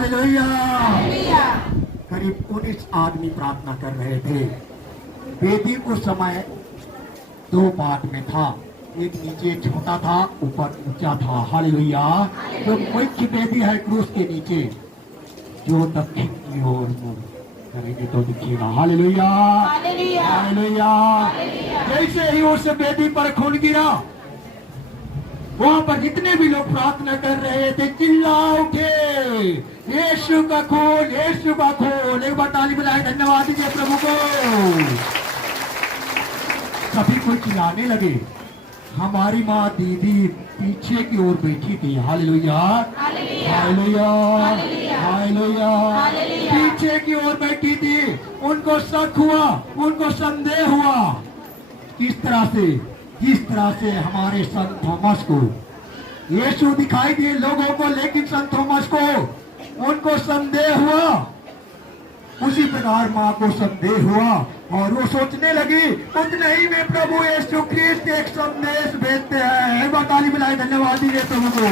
Hallelujah. करीब 19 आदमी प्रार्थना कर रहे थे। वेदी उस समय 2 पार्ट में था, एक नीचे छोटा था, ऊपर ऊंचा था। हालेलुया। जो मुख्य वेदी है क्रूस के नीचे, जो दक्षिण की ओर मुड़ करेंगे तो दिखेगा। Hallelujah hallelujah. जैसे ही उस वेदी पर खून गिरा, वहां पर जितने भी लोग प्रार्थना कर रहे थे चिल्ला उठे, यीशु का खून, यीशु का खून। एक बार ताली बजाएं, धन्यवाद दीजिए प्रभु को। सभी कोई चिल्लाने लगे। हमारी माँ दीदी पीछे की ओर बैठी थी। Hallelujah hallelujah hallelujah. पीछे की ओर बैठी थी। उनको शक हुआ, उनको संदेह हुआ। किस तरह से? जिस तरह से हमारे संत थॉमस को यीशु दिखाई दिए लोगों को, लेकिन संत थॉमस को उनको संदेह हुआ, उसी प्रकार माँ को संदेह हुआ और वो सोचने लगी उतने ही में प्रभु यीशु ख्रिस्त एक संदेश भेजते हैं। एक बार ताली बजाएं, धन्यवाद दीजिए प्रभु को।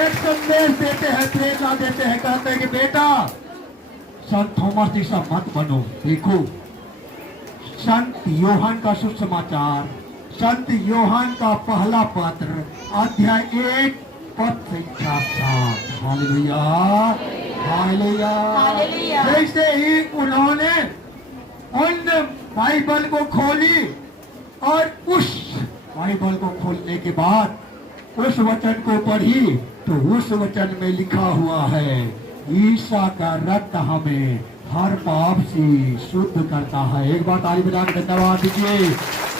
एक संदेश देते हैं, प्रेरणा देते हैं, कहते हैं कि बेटा संत थॉमस जैसा मत बनो। देखो संत यूहन्ना का सुसमाचार, संत यूहन्ना का पहला पत्र, अध्याय 1 पद संख्या 7। Hallelujah hallelujah. जैसे ही उन्होंने उन बाइबल को खोली और उस बाइबल को खोलने के बाद उस वचन को पढ़ी, तो उस वचन में लिखा हुआ है ईसा का रक्त हमें हर पाप से शुद्ध करता है। एक बार ताली बजा के धन्यवाद दीजिए।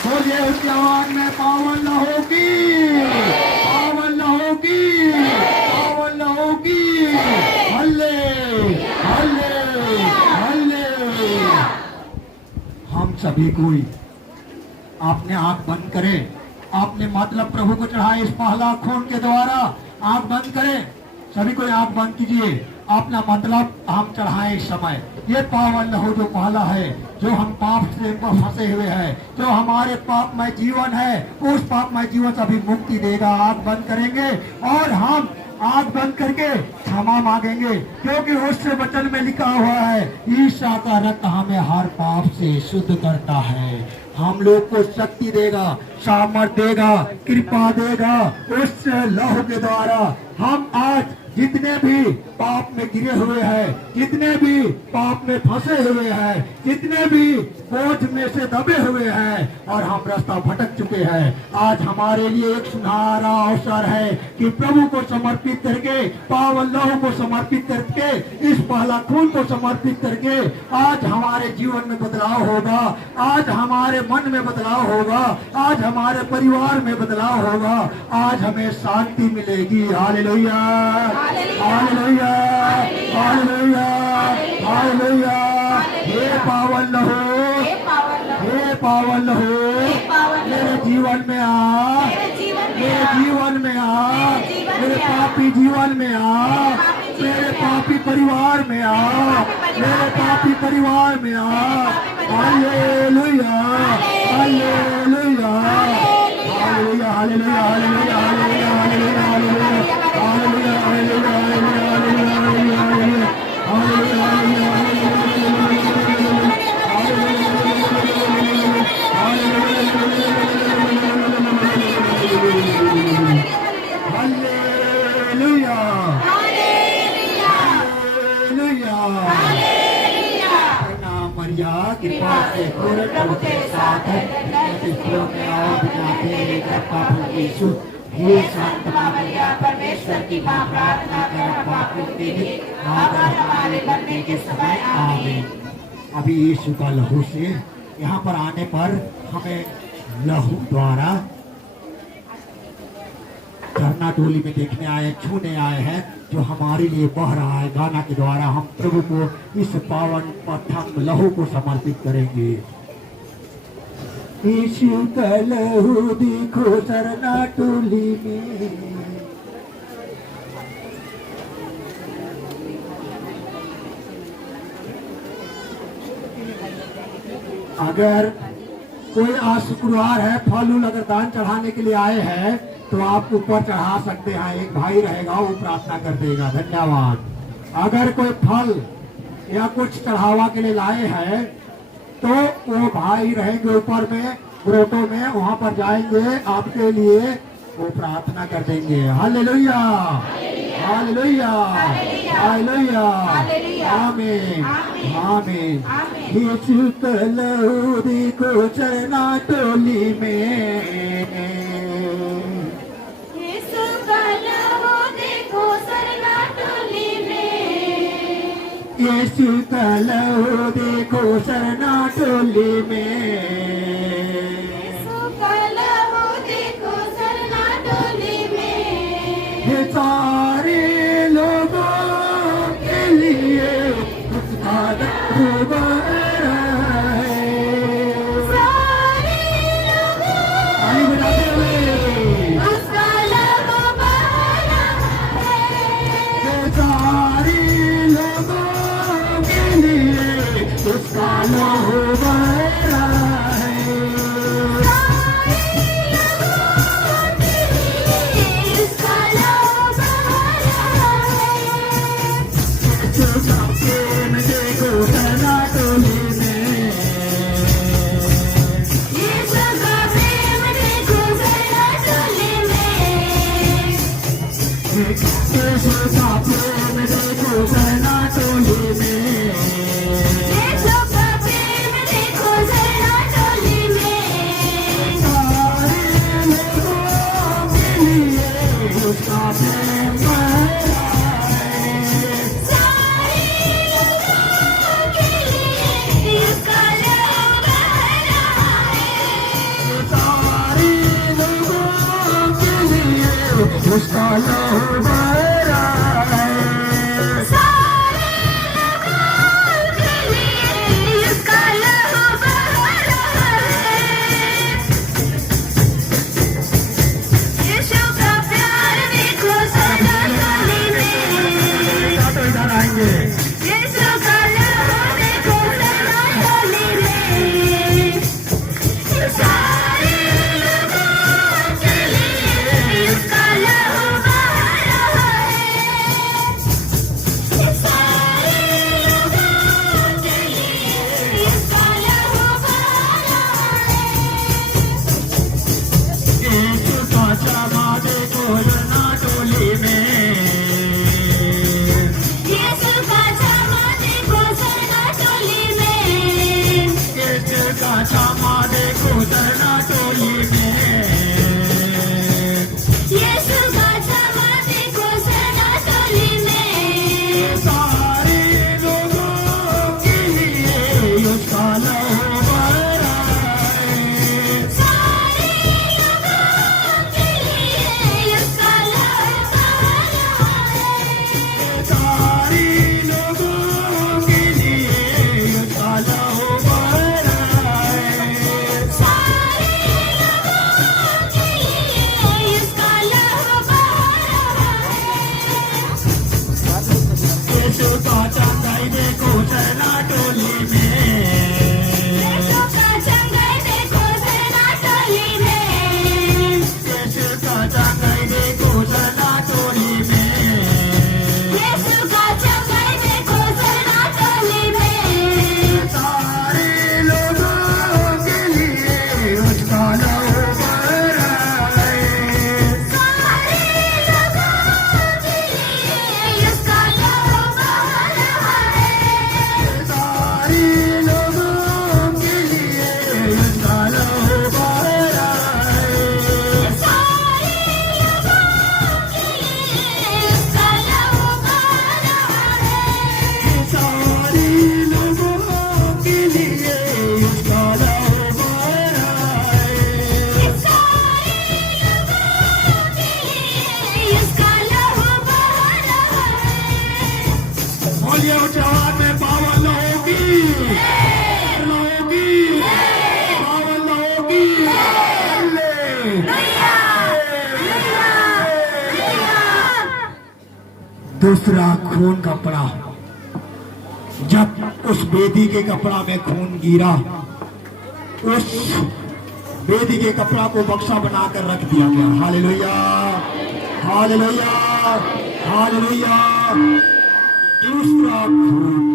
बोलिए उसकी आवाज में, पावन न होगी, पावन न होगी, पावन न होगी। हल्ले हल्ले हल्ले। हम सभी कोई आपने आंख बंद करें, आपने मतलब प्रभु को चढ़ाए इस पहला खून के द्वारा। आंख बंद करें, सभी कोई आंख बंद कीजिए। अपना मतलब हम चढ़ाए इस समय। ये पावन लहू जो पहला है, जो हम पाप से फंसे हुए हैं, जो हमारे पापमय जीवन है, उस पापमय जीवन से अभी मुक्ति देगा। आंख बंद करेंगे और हम आंख बंद करके क्षमा मांगेंगे, क्योंकि उस वचन में लिखा हुआ है ईसा का रक्त हमें हर पाप से शुद्ध करता है। हम लोग को शक्ति देगा, सामर्थ्य देगा, कृपा देगा। उस लहू के द्वारा हम आज जितने भी पाप में गिरे हुए हैं, जितने भी पाप में फंसे हुए हैं, जितने भी बोझ में से दबे हुए हैं और हम रास्ता भटक चुके हैं, आज हमारे लिए एक सुनहरा अवसर है कि प्रभु को समर्पित करके, पावन लहू को समर्पित करके, इस पहला खून को समर्पित करके आज हमारे जीवन में बदलाव होगा, आज हमारे मन में बदलाव होगा, आज हमारे परिवार में बदलाव होगा, आज हमें शांति मिलेगी। Hallelujah hallelujah hallelujah hallelujah. हे पावन लहू, हे पावन लहू, मेरे जीवन में आ, मेरे जीवन में आ, मेरे पापी जीवन में आ, मेरे पापी परिवार में आ, मेरे पापी परिवार में आ। Hallelujah hallelujah hallelujah hallelujah hallelujah hallelujah hallelujah hallelujah hallelujah कृपा से पूर्ण प्रभु के साथ है, में आओ बिना तेरे कृपा प्रभु यीशु। हे संत मरिया परमेश्वर की मां, प्रार्थना कर पापों के लिए अब हमारे मरने के समय आमीन। अभी यीशु का लहू से यहाँ पर आने पर हमें लहू द्वारा झरना डोली में देखने आए, छूने आए हैं, जो हमारे लिए बह रहा है। गाना के द्वारा हम प्रभु को इस पावन प्रथम लहू को समर्पित करेंगे। यीशु का लहू दिखो झरना डोली में, अगर कोई आज शुक्रवार है, फल अगर दान चढ़ाने के लिए आए हैं तो आप ऊपर चढ़ा सकते हैं। एक भाई रहेगा, वो प्रार्थना कर देगा। धन्यवाद। अगर कोई फल या कुछ चढ़ावा के लिए लाए हैं तो वो भाई रहेंगे ऊपर में ग्रोटो में, वहां पर जाएंगे, आपके लिए वो प्रार्थना कर देंगे। हालेलुया, हालेलुया, हालेलुया, आमीन, आमीन। यीशु कलौदी को चरना टोली में, यीशु कलौदी को चरना टोली में, यीशु कलौदी को चरना टोली में, यीशु कलौदी को चरना टोली में। ये सारे लोगों के लिए उसका दोबारा है। सारे लोगों ताली बजाते हुए, उसका लहूबारा है। ये सारे लोगों के लिए उसका लहू बहरा है। उसका लहूबारा है। उसका प्रेम देखो चरना टोली में, यीशु का प्रेम देखो चरना टोली में, यीशु का प्रेम देखो चरना टोली में, यीशु का प्रेम देखो चरना टोली में। सारे लोगों के लिए उसका प्रेम बहरा है। सारे लोगों के लिए उसका लहूबारा है। सारे लोगों के लिए उसका लहू बहरा है। सारे लोगों के लिए उसका लहूबारा है। यीशु का प्यार देखो चरना टोली में, तो इधर आएंगे, यीशु का लहू देखो चरना टोली में। सारे लोगों के लिए उसका लहूबारा है। सारे लोगों के लिए उसका लहूबारा है। यीशु का चमा देखो चरना टोली में, यीशु का चमा देखो चरना टोली में, यीशु का चमा देखो चरना टोली में, यीशु का चमा देखो चरना टोली में। सारे लोगों के लिए उसका लहू बहरा है। सारे लोगों के लिए उसका लहूबारा है। सारे लोगों के लिए उसका लहू बहरा है। सारे लोगों के लिए उसका लहूबारा है। यीशु का चंगाई देखो चरना टोली में, यीशु का चंगाई देखो चरना टोली में, यीशु का चंगाई देखो चरना टोली में, यीशु का चंगाई देखो चरना टोली में। सारे लोगों के लिए उसका लहू बहरा है। सारे लोगों के लिए उसका लहूबारा है। सारे लोगों के लिए उसका लहू बहरा है। सारे लोगों के लिए उसका लहूबारा है। सारे लोगों के लिए उसका लहू बहरा है। सारे लोगों के लिए उसका लहूबारा है। बोलिए ऊंचे आवाज में, पावन होगी, होगी, पावन होगी। दूसरा खून का कपड़ा, जब उस बेदी के कपड़ा में खून गिरा, उस बेदी के कपड़ा को बक्सा बनाकर रख दिया गया। Hallelujah, hallelujah, hallelujah. खून।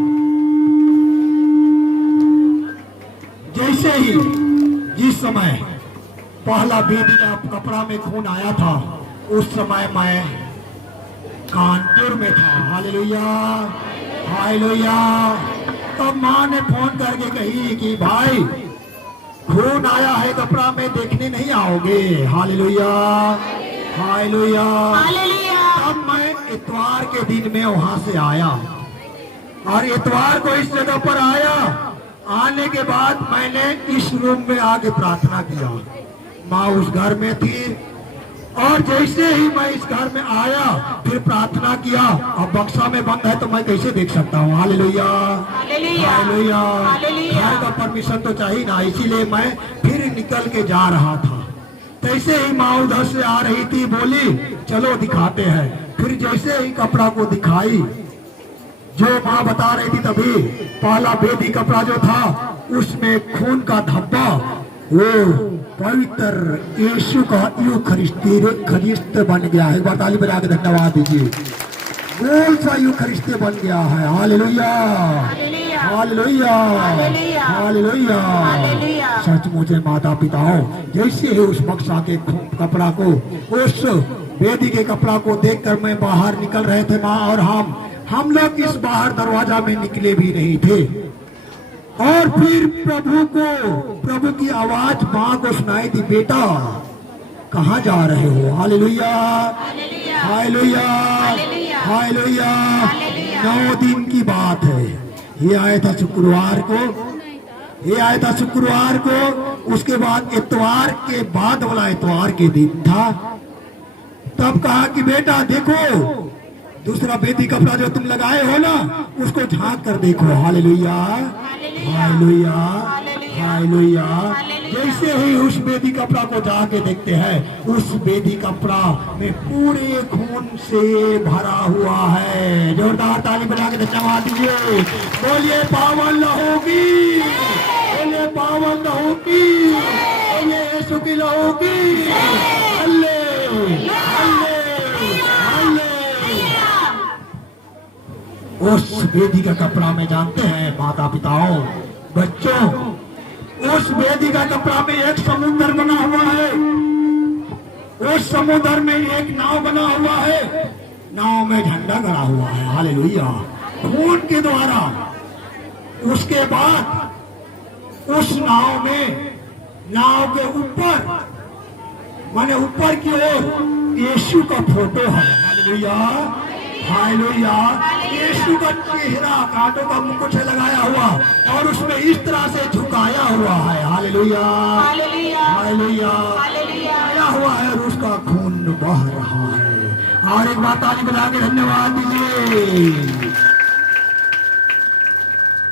जैसे ही जिस समय पहला बेदी का कपड़ा में खून आया था, उस समय मैं कानपुर में था। Hallelujah, hallelujah. तब माँ ने फोन करके कही कि भाई खून आया है कपड़ा में, देखने नहीं आओगे? Hallelujah, hallelujah. तब मैं इतवार के दिन में वहां से आया और इतवार को इस जगह पर आया। आने के बाद मैंने इस रूम में आके प्रार्थना किया। माँ उस घर में थी और जैसे ही मैं इस घर में आया फिर प्रार्थना किया। अब बक्सा में बंद है तो मैं कैसे देख सकता हूँ? Hallelujah, hallelujah. घर का परमिशन तो चाहिए ना, इसीलिए मैं फिर निकल के जा रहा था। तैसे ही माँ उधर से आ रही थी, बोली चलो दिखाते हैं। फिर जैसे ही कपड़ा को दिखाई, जो माँ बता रही थी, तभी पहला बेदी कपड़ा जो था उसमें खून का धब्बा, वो पवित्र यीशु का यूखरिस्त बन गया है। एक बार ताली बजा के धन्यवाद दीजिए। गोल सा यूखरिस्त बन गया है। Hallelujah, hallelujah, hallelujah. सचमुच माता पिताओं, जैसे ही उस बक्सा के कपड़ा को, उस बेदी के कपड़ा को देखकर मैं बाहर निकल रहे थे, माँ और हम लोग इस बाहर दरवाजा में निकले भी नहीं थे। और फिर प्रभु की आवाज माँ को सुनाई दी, बेटा कहाँ जा रहे हो? Hallelujah, hallelujah, hallelujah. 9 दिन की बात है। ये आया था शुक्रवार को, ये आया था शुक्रवार को। उसके बाद इतवार के बाद वाला इतवार के दिन था। तब कहा कि बेटा देखो, दूसरा बेदी कपड़ा जो तुम लगाए हो ना, उसको झांक कर देखो। Hallelujah, hallelujah, hallelujah. जैसे ही उस बेदी कपड़ा को जाके देखते हैं, उस बेदी कपड़ा में पूरे खून से भरा हुआ है। जोरदार ताली बजा के धन्यवाद दीजिए। बोलिए पावन लहू की, बोलिए पावन लहू की, बोलिए यीशु की लहू की। हल्ले, हल्ले, हल्ले। उस बेदी का कपड़ा में जानते हैं माता पिताओं, बच्चों, उस बेदी का कपड़ा में एक समुद्र बना हुआ है। उस समुद्र में एक नाव बना हुआ है। नाव में झंडा गड़ा हुआ है। हालेलुया, खून के द्वारा। उसके बाद उस नाव में, नाव के ऊपर, माने ऊपर की ओर यीशु का फोटो है। Hallelujah, hallelujah. यीशु का चेहरा कांटों का मुकुट से लगाया हुआ और उसमें इस तरह से झुकाया हुआ है। हालेलुया, हालेलुया, आया हुआ है और उसका खून बह रहा है। और एक बार ताली बजा के धन्यवाद दीजिए।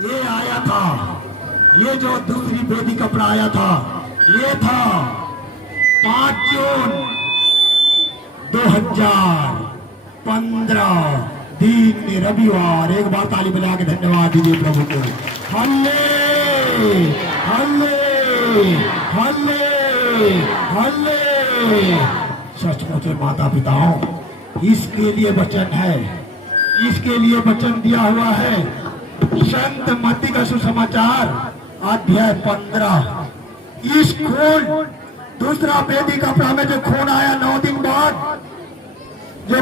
ये आया था, ये जो दूसरी बेदी कपड़ा आया था, ये था 5 जून 2015 दिन रविवार। एक बार ताली बजा के धन्यवाद दीजिए प्रभु को। हल्ले, हल्ले, हल्ले, हल्ले। सचमुच माता पिताओं, इसके लिए वचन है, इसके लिए वचन दिया हुआ है। संत मत्ती का सुसमाचार अध्याय 15। इस खून, दूसरा बेदी कपड़ा में जो खून आया 9 दिन बाद, जो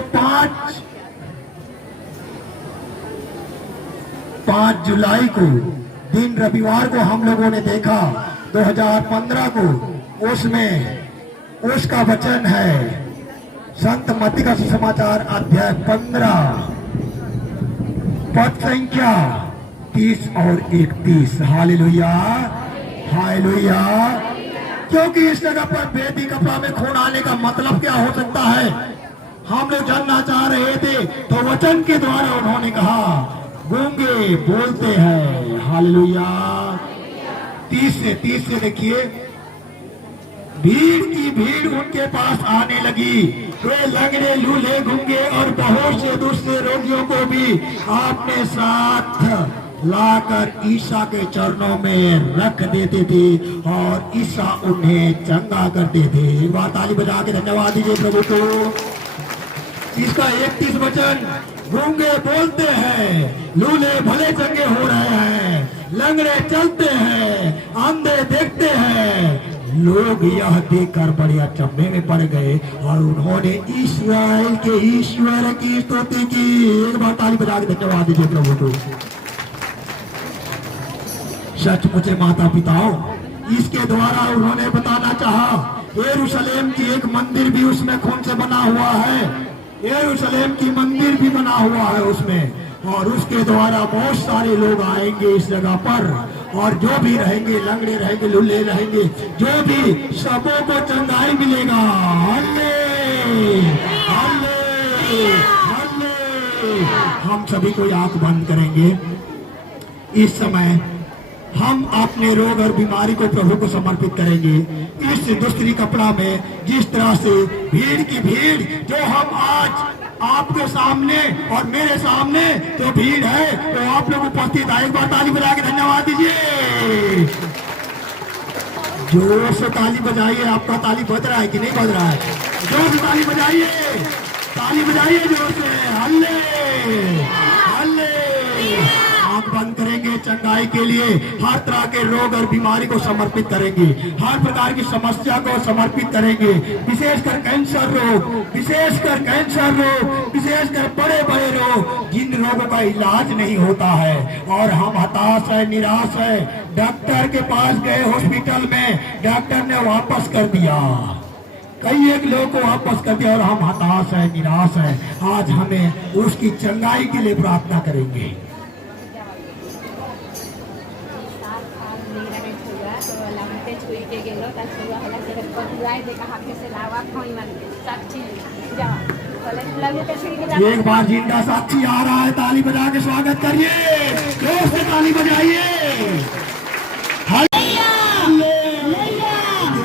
5 जुलाई को दिन रविवार को हम लोगों ने देखा 2015 को, उसमें उसका वचन है संत मत्ती का सुसमाचार अध्याय 15 पद संख्या 30 और 31। Hallelujah, hallelujah. क्योंकि इस जगह पर बेदी कपड़ा में खून आने का मतलब क्या हो सकता है, हम लोग जानना चाह रहे थे। तो वचन के द्वारा उन्होंने कहा गूंगे बोलते हैं। हालेलुया। 30 से देखिए, भीड़ की भीड़ उनके पास आने लगी। वे लंगड़े, लूले, गूंगे और बहुत से दूसरे रोगियों को भी अपने साथ लाकर ईसा के चरणों में रख देते थे और ईसा उन्हें चंगा करते थे। एक बार ताली बजा के धन्यवाद दीजिए प्रभु को। इसका 31 वचन, गूंगे बोलते हैं, लूले भले चंगे हो रहे हैं, लंगड़े चलते हैं, अंधे देखते हैं। लोग यह देखकर बड़े अचंभे में पड़ गए और उन्होंने इस्राएल के ईश्वर की स्तुति की। एक बार ताली बजा के धन्यवाद दीजिए प्रभु को। सचमुच माता पिताओं, इसके द्वारा उन्होंने बताना चाहा यरूशलेम की एक मंदिर भी उसमें खून से बना हुआ है, यरूशलेम की मंदिर भी बना हुआ है उसमें, और उसके द्वारा बहुत सारे लोग आएंगे इस जगह पर, और जो भी रहेंगे, लंगड़े रहेंगे, लुल्ले रहेंगे, जो भी, सबों को चंगाई मिलेगा। हल्ले हल्ले हल्ले। हम सभी को आंख बंद करेंगे। इस समय हम अपने रोग और बीमारी को प्रभु को समर्पित करेंगे। इस दूसरी कपड़ा में जिस तरह से भीड़ की भीड़ जो हम आज आपके सामने और मेरे सामने जो भीड़ है तो आप लोग उपस्थित है। एक बार ताली बजा के धन्यवाद दीजिए। जोर से ताली बजाइए। आपका ताली बज रहा है कि नहीं बज रहा है? जोर से ताली बजाइए, ताली बजाइए जोर से। हल्ले हल्ले। आंख बंद करेंगे, चंगाई के लिए हर तरह के रोग और बीमारी को समर्पित करेंगे, हर प्रकार की समस्या को समर्पित करेंगे, विशेषकर कैंसर रोग, विशेषकर कैंसर रोग, विशेषकर बड़े बड़े रोग जिन रोगों का इलाज नहीं होता है और हम हताश है, निराश है। डॉक्टर के पास गए, हॉस्पिटल में डॉक्टर ने वापस कर दिया, कई एक लोगों को वापस कर दिया और हम हताश है, निराश है। आज हमें उसकी चंगाई के लिए प्रार्थना करेंगे। एक बार जिंदा साक्षी आ रहा है, ताली बजा के स्वागत करिए, जोर से ताली बजाइए।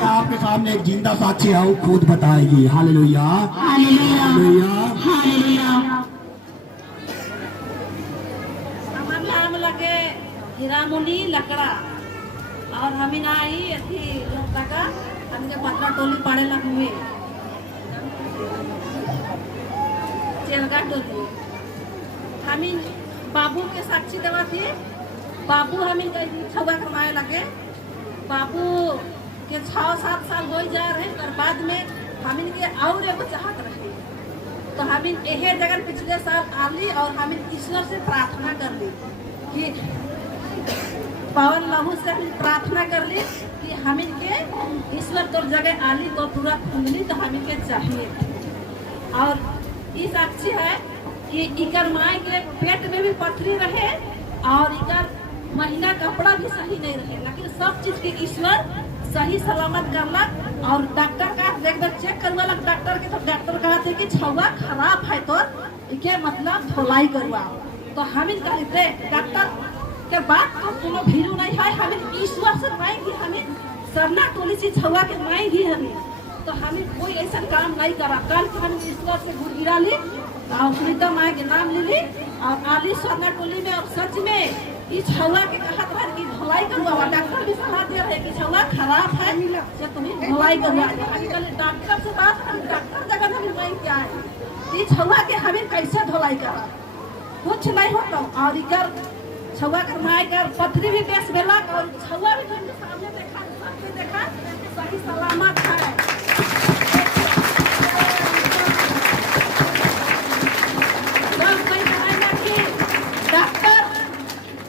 आपके सामने एक जिंदा साक्षी है, वो खुद बताएगी। Hallelujah hallelujah hallelujah. हमार नाम लगे हीरामुनी लकड़ा और हमी ना आई अथी लोग का हमके पतरा टोली पड़े लग हुए चेलगा टोली। हमी बाबू के साक्षी देवा थी। बाबू हमी छुआ करवाए लगे। बाबू के 6-7 साल हो जा रहे और बाद में हमिन के और एगो चाहत रहे तो हमिन यही जगह पिछले साल आली और हमिन ईश्वर से प्रार्थना कर ली कि पवन लहू से हम प्रार्थना कर ली कि हमिन के ईश्वर तो जगह आली तो पूरा खुंदली तो हमिन के चाहिए। और ये साक्षी है कि इकर माए के पेट में भी पथरी रहे और इकर महीना कपड़ा भी सही नहीं रहे, लेकिन सब चीज के ईश्वर सही सलामत करलक। और डॉक्टर का एक बार चेक करवालक डॉक्टर के, तो डॉक्टर कहा थे कि छुआ खराब है तो इके मतलब धोलाई करवाओ। तो हमिन कहते डॉक्टर के बात तो कोनो भीरू नहीं है, हमें ईश्वर से मांगी, हमें सरना टोली से छुआ के मांगी हमें, तो हमें कोई ऐसा काम नहीं करा। कल हम ईश्वर से गुड़गिरा ली और सुनीता माँ के नाम ले ली और आली सरना टोली में। और सच में इस छुआ के कहत है कि धोलाई करवा, डॉक्टर भी सलाह दे रहे कि छुआ खराब है तो तुम्हें धोलाई करवा। आजकल डॉक्टर से बात हम डॉक्टर जगह हमें मांग क्या है, इस छुआ के हमें कैसे धोलाई करा, कुछ नहीं होता। और इधर छुआ कर माए कर पथरी भी बेस बेलक और छुआ भी तुमने सामने देखा, सबने देखा सही सलामत है।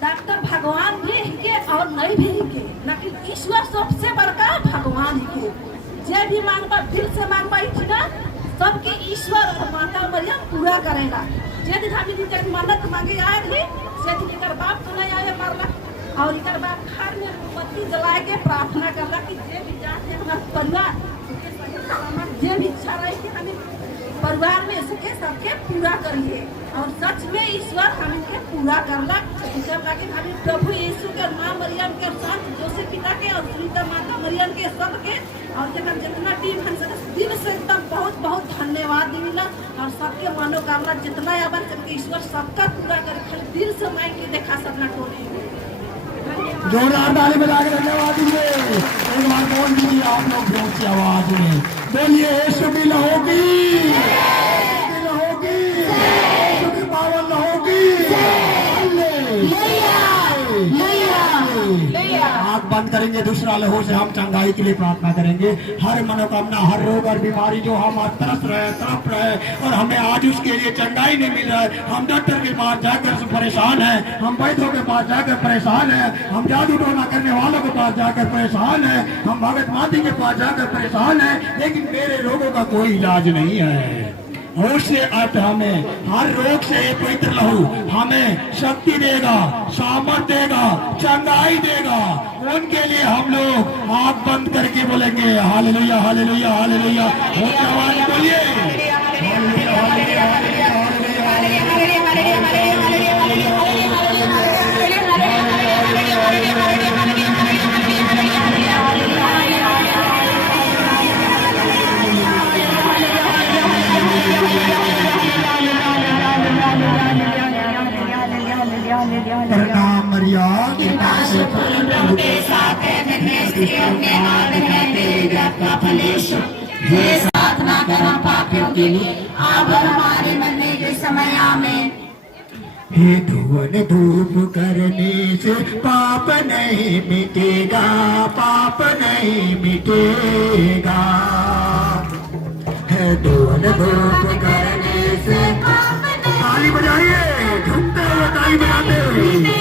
डॉक्टर भगवान भी के और नहीं भी के, लेकिन ईश्वर सबसे बड़का भगवान के। जे भी मांगबा दिल से मांगबा ना सबके ईश्वर और माता मरियम पूरा करेगा। जे दिन हम दिन मन्नत मांगे आए थे से दिन इकर बाप तो नहीं आए मारलक और इकर बाप घर में मोमबत्ती जलाए के प्रार्थना करला कि जे भी जाते हमारे परिवार के सही सलामत जे भी इच्छा रही कि हमें परिवार में सके सबके पूरा करिए। और सच में ईश्वर हमें पूरा करलक। हमें प्रभु यीशु के माँ मरियम के संत जोसेफ पिता के और सुनीता माता मरियम के सबके और जितना टीम है दिल से एकदम बहुत बहुत धन्यवाद दिला और सबके मनोकामना जितना आवन करके ईश्वर सबका पूरा करे। खाली दिल से मांग के देखा सबना टोली जोरदार ताली बजा के धन्यवाद दीजिए। एक बार बोल दीजिए आप लोग बहुत सी आवाज में, बोलिए यीशु की लहू की बंद करेंगे, दूसरा लहू से हम चंगाई के लिए प्रार्थना करेंगे। हर मनोकामना, हर रोग और बीमारी जो हम तरस रहे, तड़प रहे और हमें आज उसके लिए चंगाई नहीं मिल रहा है, हम डॉक्टर के पास जाकर परेशान है, हम वैद्यों के पास जाकर परेशान है, हम जादू टोना करने वालों के पास जाकर परेशान है, हम भगत माती के पास जाकर परेशान है, लेकिन मेरे रोगों का कोई इलाज नहीं है। उससे अर्थ हमें हर रोग से ये पवित्र लहू हमें शक्ति देगा, सामर्थ देगा, चंगाई देगा। उनके लिए हम लोग आंख बंद करके बोलेंगे हालेलुया हालेलुया हालेलुया। ऊंची आवाज में बोलिए हालेलुया हालेलुया प्रणाम मरिया के साथ स्त्रियों में आदि तेज का फलेश हे साधना करो पापियों के लिए अब हमारे मरने के समय आमीन। हे धुवन धूप करने से पाप नहीं मिटेगा, पाप नहीं मिटेगा। है धुवन धूप करने से ताली बजाइए, झूमते हुए ताली बजाते हुए।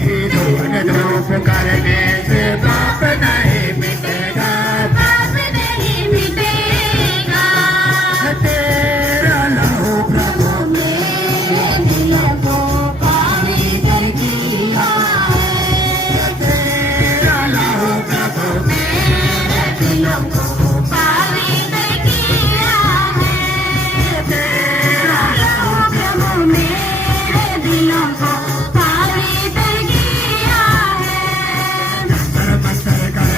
हे धुवन धूप करने से पाप नहीं मिटेगा, पाप नहीं मिटेगा। तेरा लहू प्रभु मेरे दिल को पवित्र किया है। तेरा लहू प्रभु मेरे दिल को पवित्र किया है। तेरा लहू प्रभु मेरे दिल को पवित्र किया है। मंत्र कर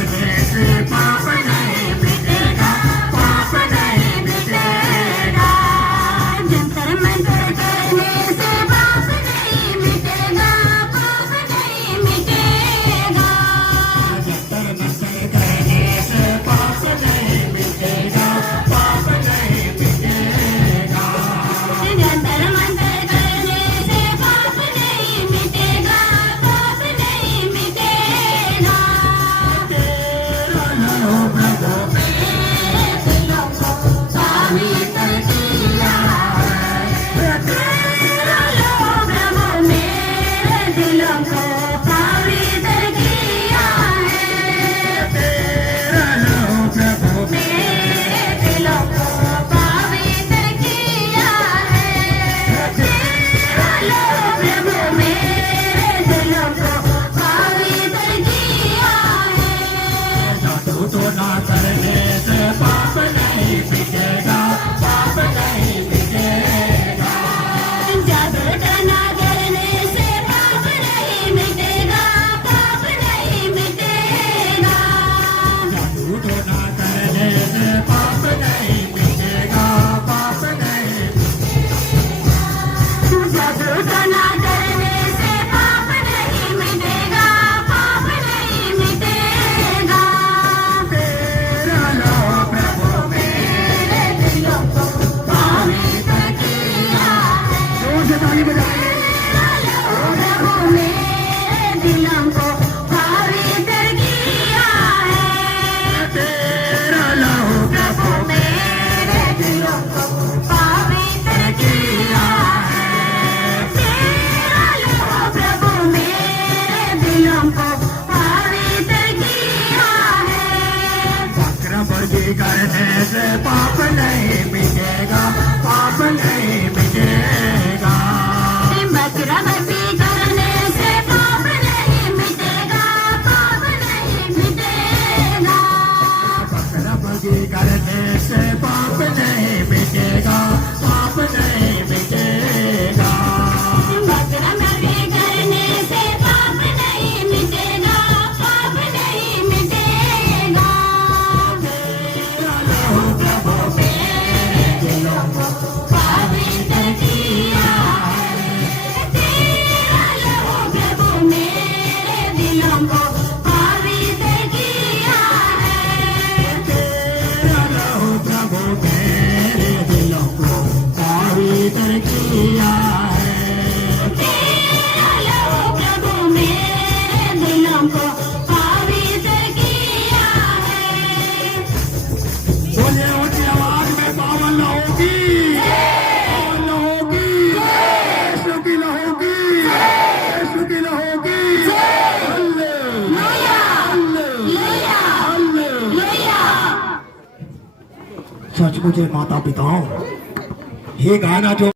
सचमुच माता पिताओं, ये गाना जो